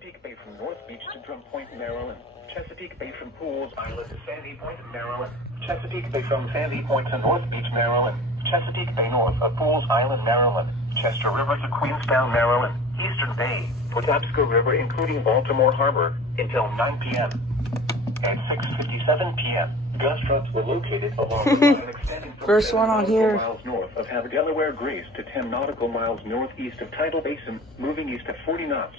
Chesapeake Bay from North Beach to Drum Point, Maryland. Chesapeake Bay from Pools Island to Sandy Point, Maryland. Chesapeake Bay from Sandy Point to North Beach, Maryland. Chesapeake Bay north of Pools Island, Maryland. Chester River to Queenstown, Maryland. Eastern Bay, Patapsco River including Baltimore Harbor until 9 p.m. At 6:57 p.m., gust drops were located along the line extending from First 7 one on nautical here. miles north of Havre Delaware Grace to 10 nautical miles northeast of Tidal Basin, moving east at 40 knots.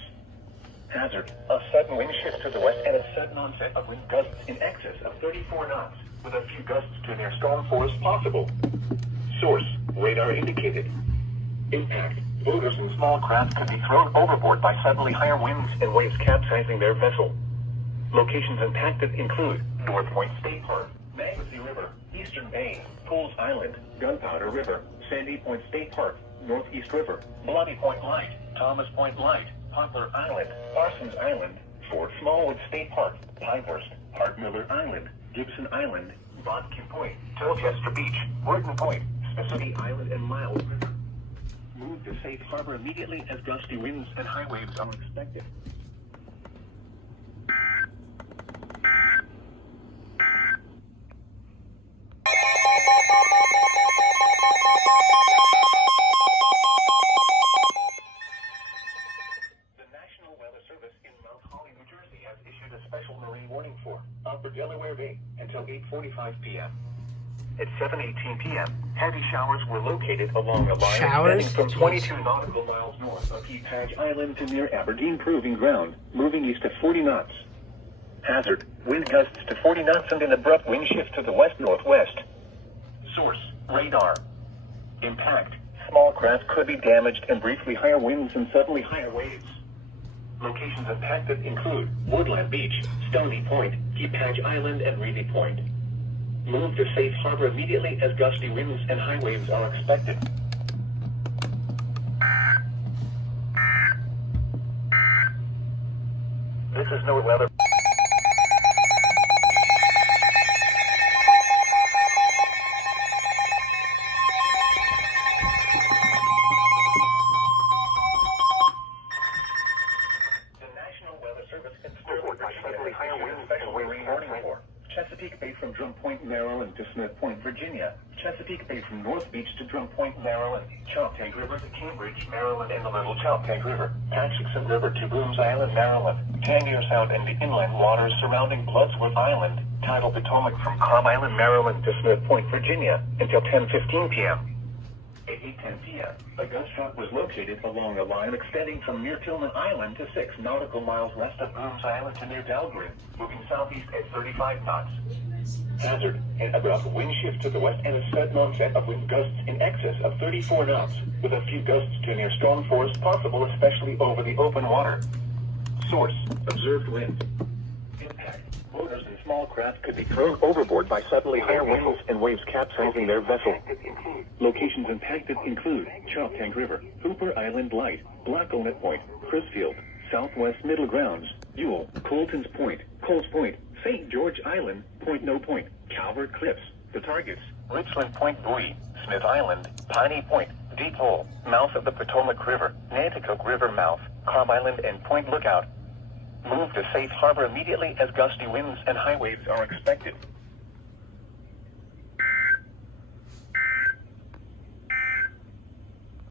Hazard, a sudden wind shift to the west and a sudden onset of wind gusts in excess of 34 knots, with a few gusts to near storm force possible. Source, radar indicated. Impact, boaters and small craft could be thrown overboard by suddenly higher winds and waves capsizing their vessel. Locations impacted include North Point State Park, Manistee River, Eastern Bay, Pools Island, Gunpowder River, Sandy Point State Park, Northeast River, Bloody Point Light, Thomas Point Light, Poplar Island, Parsons Island, Fort Smallwood State Park, Pinehurst, Hart Miller Island, Gibson Island, Bodkin Point, Colchester Beach, Wharton Point, Spessarty Island, and Miles River. Move to safe harbor immediately as gusty winds and high waves are expected. Special marine warning for Upper Delaware Bay until 8:45 p.m. At 7:18 p.m., heavy showers were located along a line extending from 22 nautical miles north of Peapage Island to near Aberdeen Proving Ground, moving east at 40 knots. Hazard, wind gusts to 40 knots and an abrupt wind shift to the west-northwest. Source, radar. Impact, small craft could be damaged and briefly higher winds and suddenly higher waves. Locations impacted include Woodland Beach, Stony Point, Peapage Island, and Reedy Point. Move to safe harbor immediately as gusty winds and high waves are expected. This is NOAA weather. Chesapeake Bay from Drum Point, Maryland to Smith Point, Virginia. Chesapeake Bay from North Beach to Drum Point, Maryland. Choptank River to Cambridge, Maryland, and the Little Choptank River. Atchison River to Boones Island, Maryland. Tangier Sound and the inland waters surrounding Bloodsworth Island. Tidal Potomac from Cobb Island, Maryland to Smith Point, Virginia until 10:15 p.m. At 8:10 p.m., a gust drop was located along a line extending from near Tillman Island to 6 nautical miles west of Boones Island to near Dahlgren, moving southeast at 35 knots. Hazard, an abrupt wind shift to the west and a sudden onset of wind gusts in excess of 34 knots, with a few gusts to near storm force possible, especially over the open water. Source, observed wind. Impact, boaters and small craft could be thrown overboard by suddenly higher winds and waves capsizing their vessel. Locations impacted include Choptank River, Hooper Island Light, Blackownet Point, Crisfield, Southwest Middle Grounds, Ewell, Colton's Point, Coles Point, St. George Island, Point No Point, Calvert Cliffs. The targets, Richland Point Buoy, Smith Island, Piney Point, Deep Hole, mouth of the Potomac River, Nanticoke River mouth, Cobb Island, and Point Lookout. Move to safe harbor immediately as gusty winds and high waves are expected.